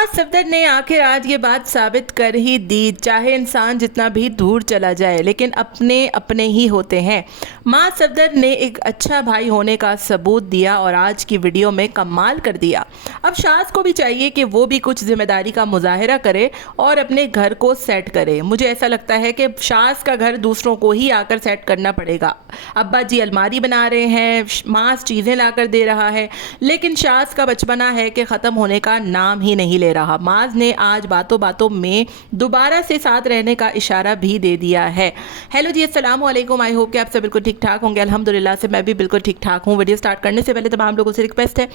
माँ सफदर ने आखिर आज ये बात साबित कर ही दी, चाहे इंसान जितना भी दूर चला जाए लेकिन अपने अपने ही होते हैं। माँ सफदर ने एक अच्छा भाई होने का सबूत दिया और आज की वीडियो में कमाल कर दिया। अब शाज़ को भी चाहिए कि वो भी कुछ जिम्मेदारी का मुजाहिरा करे और अपने घर को सेट करे। मुझे ऐसा लगता है कि शाज़ का घर दूसरों को ही आकर सेट करना पड़ेगा। अब्बा जी अलमारी बना रहे हैं, माँ चीज़ें ला कर दे रहा है, लेकिन शाज़ का बचपना है कि ख़त्म होने का नाम ही नहीं ले रहा। माज ने आज बातों बातों में दोबारा से साथ रहने का इशारा भी दे दिया है। हेलो जी, अस्सलाम वालेकुम। आई होप कि आप सब बिल्कुल ठीक ठाक होंगे। अल्हम्दुलिल्लाह से मैं भी बिल्कुल ठीक ठाक हूँ। वीडियो स्टार्ट करने से पहले तमाम लोगों से रिक्वेस्ट है,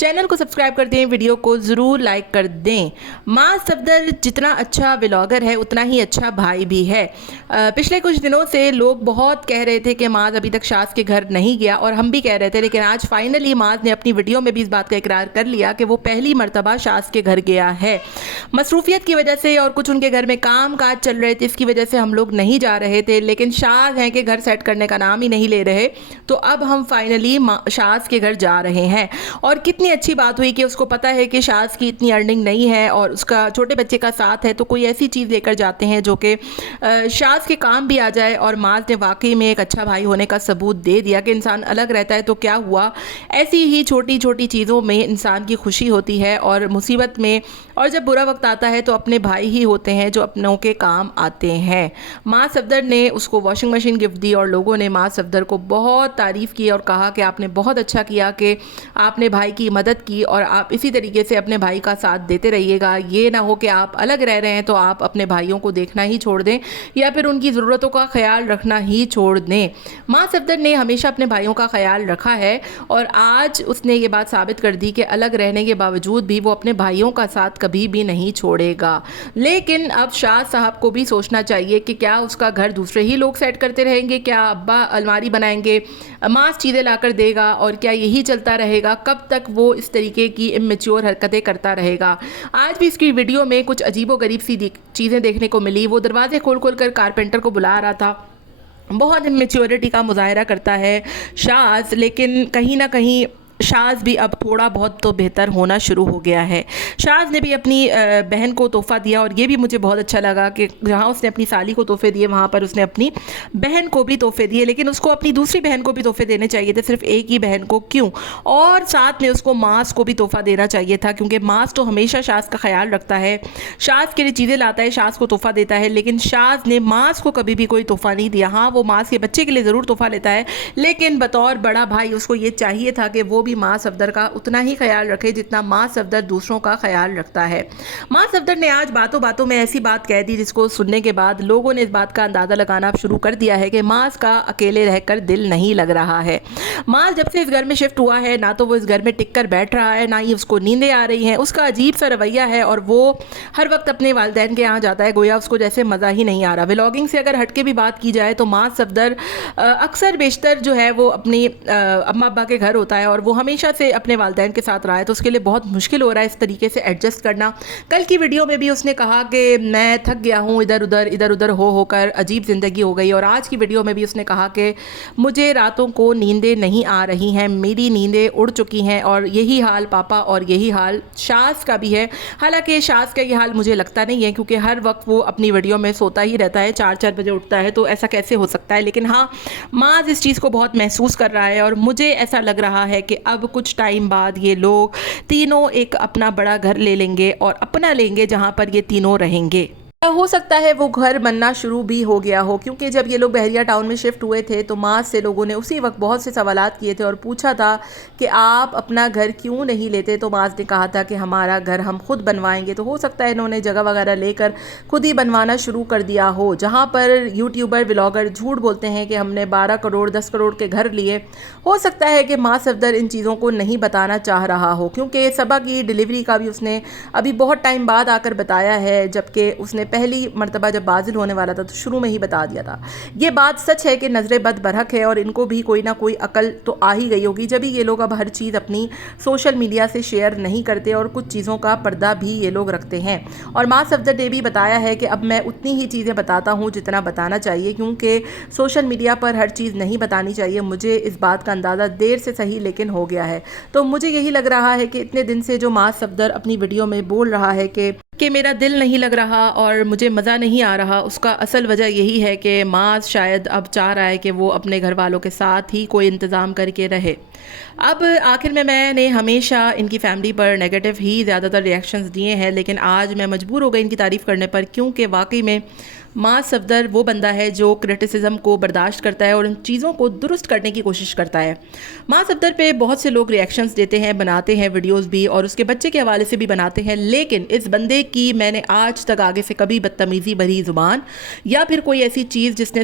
चैनल को सब्सक्राइब कर दें, वीडियो को ज़रूर लाइक कर दें। माज सफदर जितना अच्छा व्लॉगर है उतना ही अच्छा भाई भी है। पिछले कुछ दिनों से लोग बहुत कह रहे थे कि माज अभी तक शाज़ के घर नहीं गया और हम भी कह रहे थे, लेकिन आज फाइनली माज ने अपनी वीडियो में भी इस बात का इकरार कर लिया कि वो पहली मरतबा शाज़ के घर गया है। मसरूफियत की वजह से और कुछ उनके घर में काम काज चल रहे थे, इसकी वजह से हम लोग नहीं जा रहे थे, लेकिन शाज़ हैं कि घर सेट करने का नाम ही नहीं ले रहे। तो अब हम फाइनली शाज़ के घर जा रहे हैं और कितनी अच्छी बात हुई कि उसको पता है कि शाज़ की इतनी अर्निंग नहीं है और उसका छोटे बच्चे का साथ है, तो कोई ऐसी चीज़ लेकर जाते हैं जो कि शाज़ के काम भी आ जाए। और माज ने वाकई में एक अच्छा भाई होने का सबूत दे दिया कि इंसान अलग रहता है तो क्या हुआ, ऐसी ही छोटी छोटी चीज़ों में इंसान की खुशी होती है और मुसीबत में और जब बुरा वक्त आता है तो अपने भाई ही होते हैं जो अपनों के काम आते हैं। माँ सफदर ने उसको वॉशिंग मशीन गिफ्ट दी और लोगों ने माँ सफदर को बहुत तारीफ़ की और कहा कि आपने बहुत अच्छा किया कि आपने भाई की मदद की और आप इसी तरीके से अपने भाई का साथ देते रहिएगा। ये ना हो कि आप अलग रह रहे हैं तो आप अपने भाइयों को देखना ही छोड़ दें या फिर उनकी ज़रूरतों का ख्याल रखना ही छोड़ दें। माँ सफदर ने हमेशा अपने भाइयों का ख्याल रखा है और आज उसने ये बात साबित कर दी कि अलग रहने के बावजूद भी वो अपने भाइयों का साथ कभी भी नहीं छोड़ेगा। लेकिन अब शाह साहब को भी सोचना चाहिए कि क्या उसका घर दूसरे ही लोग सेट करते रहेंगे, क्या अब्बा अलमारी बनाएंगे, मास चीज़ें लाकर देगा और क्या यही चलता रहेगा? कब तक वो इस तरीके की इमेच्योर हरकतें करता रहेगा? आज भी इसकी वीडियो में कुछ अजीबोगरीब सी चीज़ें देखने को मिली। वो दरवाजे खोल खोल कर कारपेंटर को बुला रहा था, बहुत इमेच्योरिटी का मुजाहरा करता है शाज़, लेकिन कहीं ना कहीं शाज़ भी अब थोड़ा बहुत तो बेहतर होना शुरू हो गया है। शाज़ ने भी अपनी बहन को तोहफ़ा दिया और ये भी मुझे बहुत अच्छा लगा कि जहाँ उसने अपनी साली को तोहफ़े दिए वहाँ पर उसने अपनी बहन को भी तोहफ़े दिए, लेकिन उसको अपनी दूसरी बहन को भी तोहफ़े देने चाहिए थे, सिर्फ एक ही बहन को क्यों? और साथ में उसको मास को भी तोहफ़ा देना चाहिए था, क्योंकि मास तो हमेशा शाज़ का ख्याल रखता है, शाज़ के लिए चीज़ें लाता है, शाज़ को तोहफ़ा देता है, लेकिन शाज़ ने मास को कभी भी कोई तोहफ़ा नहीं दिया। हाँ, वो मास के बच्चे के लिए ज़रूर तोहफ़ा लेता है, लेकिन बतौर बड़ा भाई उसको ये चाहिए था कि वो भी माँ सफदर का उतना ही ख्याल रखे जितना माँ सफदर दूसरों का ख्याल रखता है। माँ सफदर ने आज बातों बातों में ऐसी बात कह दी जिसको सुनने के बाद लोगों ने इस बात का अंदाज़ा लगाना शुरू कर दिया है कि माँ का अकेले रहकर दिल नहीं लग रहा है। माँ जब से इस घर में शिफ्ट हुआ है ना तो वो इस घर में टिक कर बैठ रहा है, ना ही उसको नींदें आ रही हैं, उसका अजीब सा रवैया है और वो हर वक्त अपने वालिदैन के यहाँ जाता है, गोया उसको जैसे मज़ा ही नहीं आ रहा। व्लॉगिंग से अगर हटके भी बात की जाए तो माँ सफदर अक्सर बेशतर जो है वो अपनी अम्मा अब्बा के घर होता है और वो हमेशा से अपने वालिदैन के साथ रहा है, तो उसके लिए बहुत मुश्किल हो रहा है इस तरीके से एडजस्ट करना। कल की वीडियो में भी उसने कहा कि मैं थक गया हूँ, इधर उधर हो होकर अजीब ज़िंदगी हो गई, और आज की वीडियो में भी उसने कहा कि मुझे रातों को नींदें नहीं आ रही हैं, मेरी नींदें उड़ चुकी हैं और यही हाल पापा और यही हाल शाज़ का भी है। हालांकि शाज़ का ये हाल मुझे लगता नहीं है, क्योंकि हर वक्त वो अपनी वीडियो में सोता ही रहता है, 4 बजे उठता है, तो ऐसा कैसे हो सकता है? लेकिन हाँ, माज इस चीज़ को बहुत महसूस कर रहा है और मुझे ऐसा लग रहा है कि अब कुछ टाइम बाद ये लोग तीनों एक अपना बड़ा घर ले लेंगे और अपना लेंगे जहाँ पर ये तीनों रहेंगे। हो सकता है वो घर बनना शुरू भी हो गया हो, क्योंकि जब ये लोग बहरिया टाउन में शिफ्ट हुए थे तो माँ से लोगों ने उसी वक्त बहुत से सवालात किए थे और पूछा था कि आप अपना घर क्यों नहीं लेते, तो माँ ने कहा था कि हमारा घर हम खुद बनवाएंगे। तो हो सकता है इन्होंने जगह वगैरह लेकर खुद ही बनवाना शुरू कर दिया हो। जहाँ पर यूट्यूबर व्लॉगर झूठ बोलते हैं कि हमने 12 करोड़ 10 करोड़ के घर लिए, हो सकता है कि माँ सफदर इन चीज़ों को नहीं बताना चाह रहा हो, क्योंकि सबा की डिलीवरी का भी उसने अभी बहुत टाइम बाद आकर बताया है, जबकि उसने پہلی مرتبہ جب بازل ہونے والا تھا تو شروع میں ہی بتا دیا تھا۔ یہ بات سچ ہے کہ نظر بد برحق ہے اور ان کو بھی کوئی نہ کوئی عقل تو آ ہی گئی ہوگی، جبھی یہ لوگ اب ہر چیز اپنی سوشل میڈیا سے شیئر نہیں کرتے اور کچھ چیزوں کا پردہ بھی یہ لوگ رکھتے ہیں۔ اور ماں صفدر نے بھی بتایا ہے کہ اب میں اتنی ہی چیزیں بتاتا ہوں جتنا بتانا چاہیے، کیونکہ سوشل میڈیا پر ہر چیز نہیں بتانی چاہیے۔ مجھے اس بات کا اندازہ دیر سے صحیح لیکن ہو گیا ہے۔ تو مجھے یہی لگ رہا ہے کہ اتنے دن سے جو ماں صفدر اپنی ویڈیو میں بول رہا ہے کہ میرا دل نہیں لگ رہا اور مجھے مزہ نہیں آ رہا، اس کا اصل وجہ یہی ہے کہ معاذ شاید اب چاہ رہا ہے کہ وہ اپنے گھر والوں کے ساتھ ہی کوئی انتظام کر کے رہے۔ اب آخر میں نے ہمیشہ ان کی فیملی پر نیگیٹو ہی زیادہ تر ریاکشنز دیے ہیں، لیکن آج میں مجبور ہو گئی ان کی تعریف کرنے پر، کیونکہ واقعی میں معاذ صفدر وہ بندہ ہے جو کرٹیسزم کو برداشت کرتا ہے اور ان چیزوں کو درست کرنے کی کوشش کرتا ہے۔ معاذ صفدر پہ بہت سے لوگ ریاکشنز دیتے ہیں، بناتے ہیں ویڈیوز بھی، اور اس کے بچے کے حوالے سے بھی بناتے ہیں، لیکن اس بندے کی میں نے آج تک آگے سے کبھی بدتمیزی بھری زبان یا پھر کوئی ایسی چیز جس نے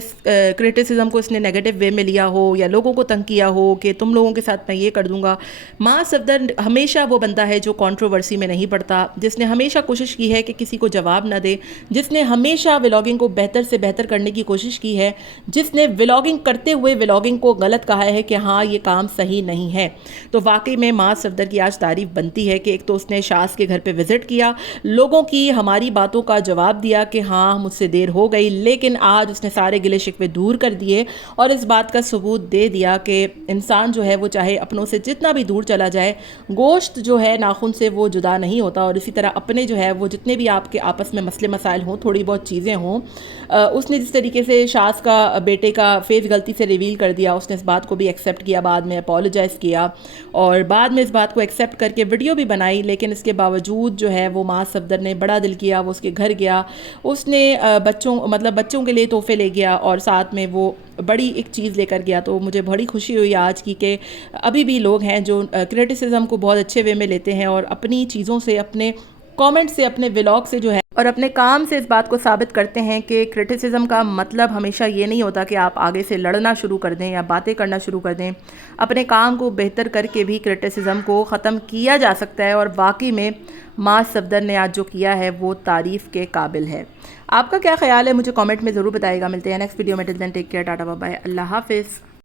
کرٹیسزم کو اس نے نیگیٹو وے میں لیا ہو یا لوگوں کو تنگ کیا ہو کہ تم لوگوں کے ساتھ میں یہ کر دوں گا۔ معاذ صفدر ہمیشہ وہ بندہ ہے جو کنٹروورسی میں نہیں پڑتا، جس نے ہمیشہ کوشش کی ہے کہ کسی کو جواب نہ دے، جس نے ہمیشہ ولاگنگ کو بہتر سے بہتر کرنے کی کوشش کی ہے، جس نے ولاگنگ کرتے ہوئے ولاگنگ کو غلط کہا ہے کہ ہاں یہ کام صحیح نہیں ہے۔ تو واقعی میں معاذ صفدر کی آج تعریف بنتی ہے کہ ایک تو اس نے شاذ کے گھر پہ وزٹ کیا، لوگوں کی ہماری باتوں کا جواب دیا کہ ہاں مجھ سے دیر ہو گئی، لیکن آج اس نے سارے گلے شکوے دور کر دیے اور اس بات کا ثبوت دے دیا کہ انسان جو ہے وہ چاہے اپنوں سے جتنا بھی دور چلا جائے، گوشت جو ہے ناخن سے وہ جدا نہیں ہوتا، اور اسی طرح اپنے جو ہے وہ جتنے بھی آپ کے آپس میں مسئلے مسائل ہوں، تھوڑی بہت چیزیں ہوں، اس نے جس طریقے سے شاذ کا بیٹے کا فیس غلطی سے ریویل کر دیا، اس نے اس بات کو بھی ایکسیپٹ کیا، بعد میں اپولوجائز کیا اور بعد میں اس بات کو ایکسیپٹ کر کے ویڈیو بھی بنائی، لیکن اس کے باوجود جو ہے وہ معاذ صفدر نے بڑا دل کیا، وہ اس کے گھر گیا، اس نے بچوں کے لیے تحفے لے گیا اور ساتھ میں وہ بڑی ایک چیز لے کر گیا۔ تو مجھے بڑی خوشی ہوئی آج کی کہ ابھی بھی لوگ ہیں جو کرٹیسزم کو بہت اچھے وے میں لیتے ہیں اور اپنی چیزوں سے، اپنے کامنٹ سے، اپنے ولاگ سے جو ہے اور اپنے کام سے اس بات کو ثابت کرتے ہیں کہ کرٹیسزم کا مطلب ہمیشہ یہ نہیں ہوتا کہ آپ آگے سے لڑنا شروع کر دیں یا باتیں کرنا شروع کر دیں، اپنے کام کو بہتر کر کے بھی کرٹیسزم کو ختم کیا جا سکتا ہے، اور واقعی میں معاذ صفدر نے آج جو کیا ہے وہ تعریف کے قابل ہے۔ آپ کا کیا خیال ہے مجھے کامنٹ میں ضرور بتائے گا۔ ملتے ہیں نیکسٹ ویڈیو میں، till then take care, tata bye bye, اللہ حافظ۔